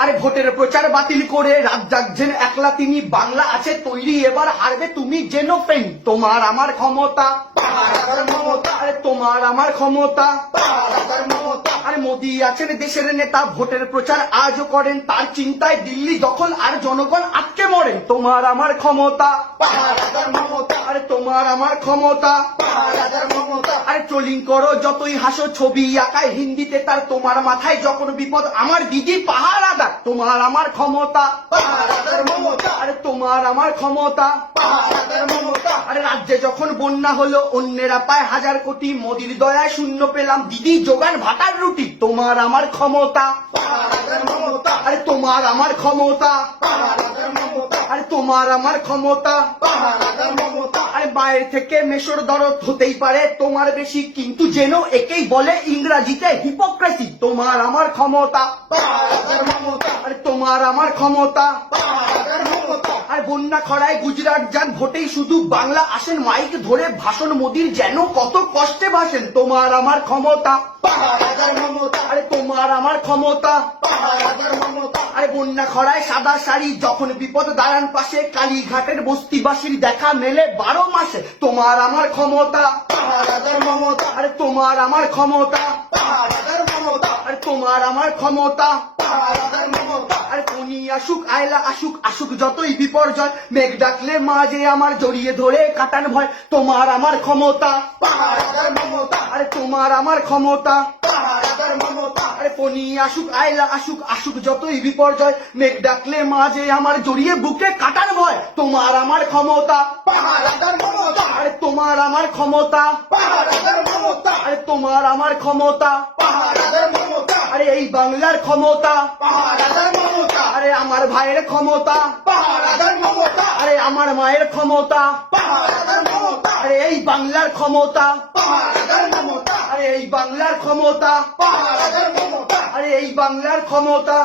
আরে ভোটের প্রচার বাতিল করে রাত জাগছেন একলা তিনি, বাংলা আছে তৈরি এবার হারবে তুমি যেন ফেন। তোমার আমার ক্ষমতা, আরে তোমার আমার ক্ষমতা, আরে মোদি আছেন দেশের নেতা, ভোটের প্রচার আজও করেন, তার চিন্তায় দিল্লি দখল আর জনগণ আটকে মরেন। তোমার আমার ক্ষমতা, আরে তোমার আমার ক্ষমতা, আরে ট্রোলিং করো যতই হাসো, ছবি আঁকায় হিন্দিতে তার, তোমার মাথায় যখন বিপদ আমার দিদি পাহারাদার। তোমার আমার ক্ষমতা, আরে তোমার আমার ক্ষমতা, আরে রাজ্যে যখন বন্যা হলো অন্যেরা পায় হাজার কোটি, মোদির দয়ায় শূন্য পেলাম দিদি যোগান ভাটার রুটি। তোমার আমার ক্ষমতা, আরে তোমার আমার ক্ষমতা, আরে তোমার আমার ক্ষমতা, আরে বাইরে থেকে মেশর দরদ হতেই পারে তোমার বেশি, কিন্তু যেন একেই বলে ইংরাজিতে হিপোক্রেসি। তোমার আমার ক্ষমতা, আরে তোমার আমার ক্ষমতা, আর বন্যা খরায় গুজরাট যান, ভোটেই শুধু বাংলা আসেন, মাইক ধরে ভাষণ মোদির যেন কত কষ্টে ভাসেন। তোমার আমার ক্ষমতা, আরে তোমার আমার ক্ষমতা, আরে বন্যা খরায় সাদা শাড়ি যখন বিপদ দাঁড়ান পাশে, কালীঘাটের বস্তিবাসীর দেখা মেলে 12 মাসে। তোমার আমার ক্ষমতা, আরে তোমার আমার ক্ষমতা, আরে তোমার আমার ক্ষমতা, আরে ফণি আসুক আয়লা আসুক, আসুক যতই বিপর্যয়, মেঘ ডাকলে মাঝে আমার জড়িয়ে ধরে কাটান ভয়। তোমার আমার ক্ষমতা, আরে তোমার আমার ক্ষমতা, আরে ফণি আসুক আয়লা আসুক, আসুক যতই বিপর্যয়, মেঘ ডাকলে মাঝে আমার জড়িয়ে বুকে কাটার ভয়। তোমার আমার ক্ষমতা, আরে তোমার আমার ক্ষমতা, আরে তোমার আমার ক্ষমতা, আরে এই বাংলার ক্ষমতা, আরে আমার ভাইয়ের ক্ষমতা, আরে আমার মায়ের ক্ষমতা, আরে এই বাংলার ক্ষমতা, আরে এই বাংলার ক্ষমতা, আরে এই বাংলার ক্ষমতা।